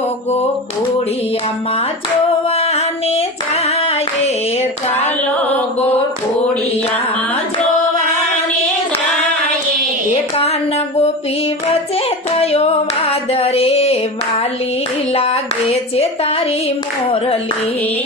ગોકુળિયામાં જોવાને જાય. ચાલો ગોકુળિયામાં જોવાને જાય. કાન ગોપી વચ્ચે થયો વાદરે. વાલી લાગે છે તારી મોરલી.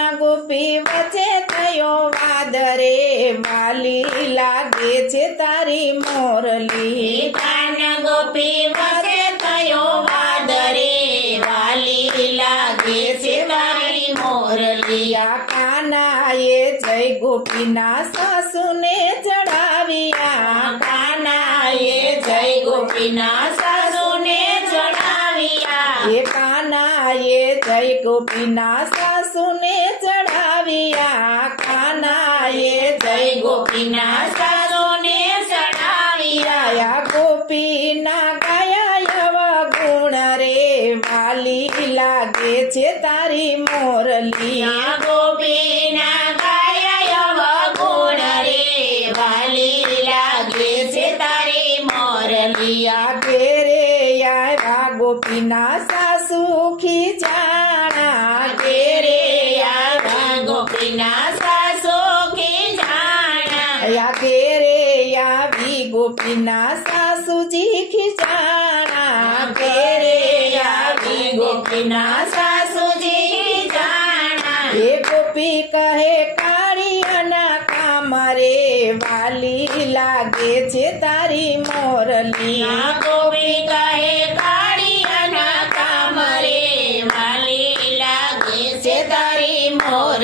ગોપી વચ્ચે થયો વાદરે વાલી લાગે છે તારી મોરલી કાન ગોપી વરે થયો વાદરે વાલી લાગે છે તારી મોરલી આ કાનાએ જય ગોપીના સાસુને ચડાવ્યા કાનાએ જય ગોપીના સાસુને ચડાવ્યા એ કાનાએ જય ગોપીના સાસુને ચડાવ્યા કાનાએ જય ગોપીના સાસુને ચડાવ્યા. ગોપીના ગાયા ગુણ રે, વાલી લાગે છે તારી મોરલી. યા ગોપીના ગાયા ગુણ રે, વાલી લાગે છે તારી મોરલી. યા ઘેરે આવ્યા ગોપીના સાસુ ખીજાણા, ઘેરે या तेरे या भी गोपीना सासू जी खिजाना तेरे या भी गोपीना सासू जी खिजाना ये गोपी कहे कारियाना कामरे वाली लागे छे तारी मोरली। गोपी का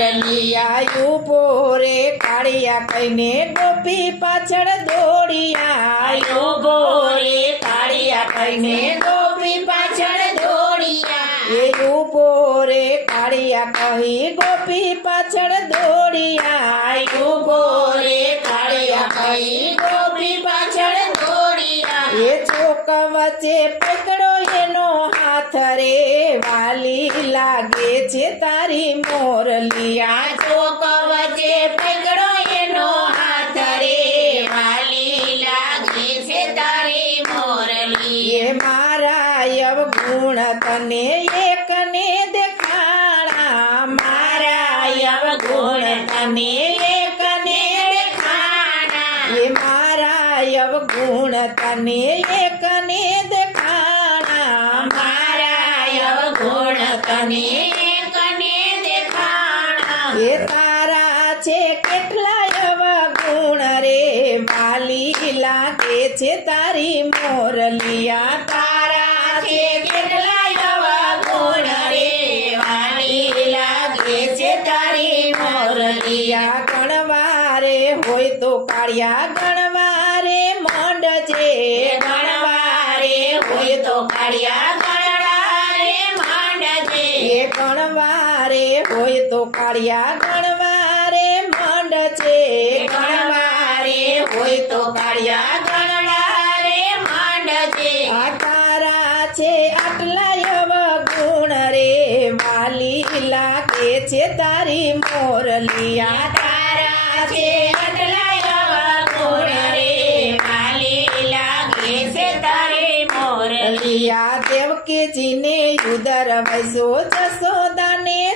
મોરલી આયુ પોરે કાળિયા કઈને ગોપી પાછળ દોડિયા આયો બોરે કાળિયા કહીને ગોપી પાછળ દોડિયા એ પોરે કાળિયા કહી ગોપી પાછળ દોડિયા આયો બોરે કાળિયા કહી ગોપી પાછળ દોડિયા એ ચોક વચ્ચે પકડો એનો હાથ રે વાલી લાગે છે તારી મોરલી આ ચોક વચ્ચે પકડો એનો હાથ રે વાલી લાગે છે તારી મોરલી એ મારા અવગુણ તને એકને દેખાણા મારા અવગુણ તને એકને દેખાણા એ મારા અવગુણ તને એકને તને એકને દેખાણા? એ તારા છે કેટલાય ગુણ રે વાલી લાગે છે તારી મોરલિયા. તારા છે કેટલાય ગુણ રે વાલી લાગે છે તારી મોરલિયા. ગણવારે હોય તો કાળિયા ગણવારે મંડજે. ગણવારે હોય તો કાળિયા હોય તો કાળિયા ગણવારે મંડજે. ગણવારે હોય તો કાળિયા ગણવારે માંડજે. આ તારા છે આટલા અવગુણ રે. વાલી લાગે છે તારી મોરલિયા. તારા છે આટલા અવગુણ રે. વાલી લાગે છે તારી મોરલી આ દેવકીજીને ઉદર વૈસો જસોદાને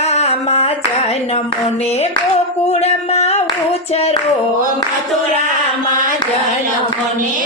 મથુરામાં જન્મોને ગોકુળમાં ઉછરો મથુરામાં જન્મને